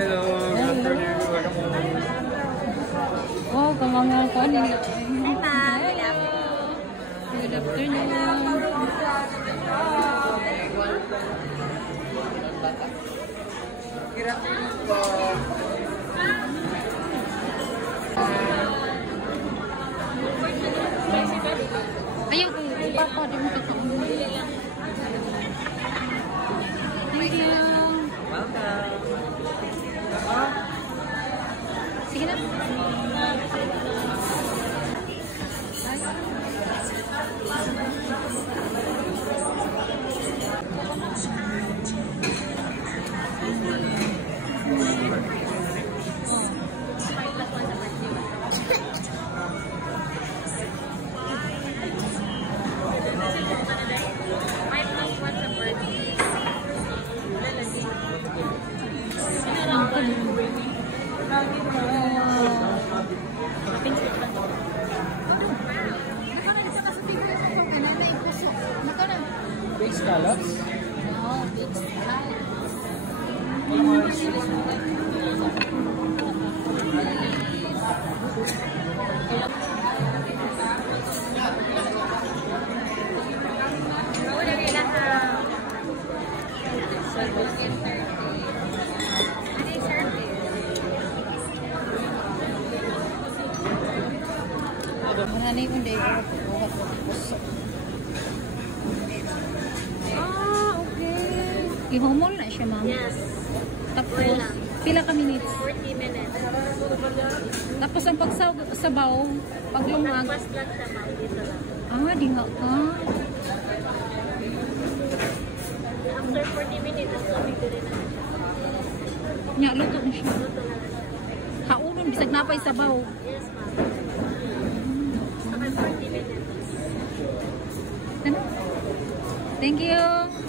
Hello. Wow, kamangang ko nila. Hi, ma'am. Good afternoon. Ayaw ko, papa, di mo tutulong. Thank you. Welcome. Sige na. Big scallops? No, big scallops. Marami kong day ko buhat ng puso. Okay. I-humol na siya, ma'am. Yes. Tapos, pila ka minutes. 40 minutes. Tapos, ang pagsabaw, paglungag. Tapos lang naman dito lang. Di nga ka. After 40 minutes, ang sabi ko rin na. Nya, luto na siya. Luto na siya. Kaunon, bisag napay sabaw. Yes, ma'am. After 40 minutes. Ano? Thank you.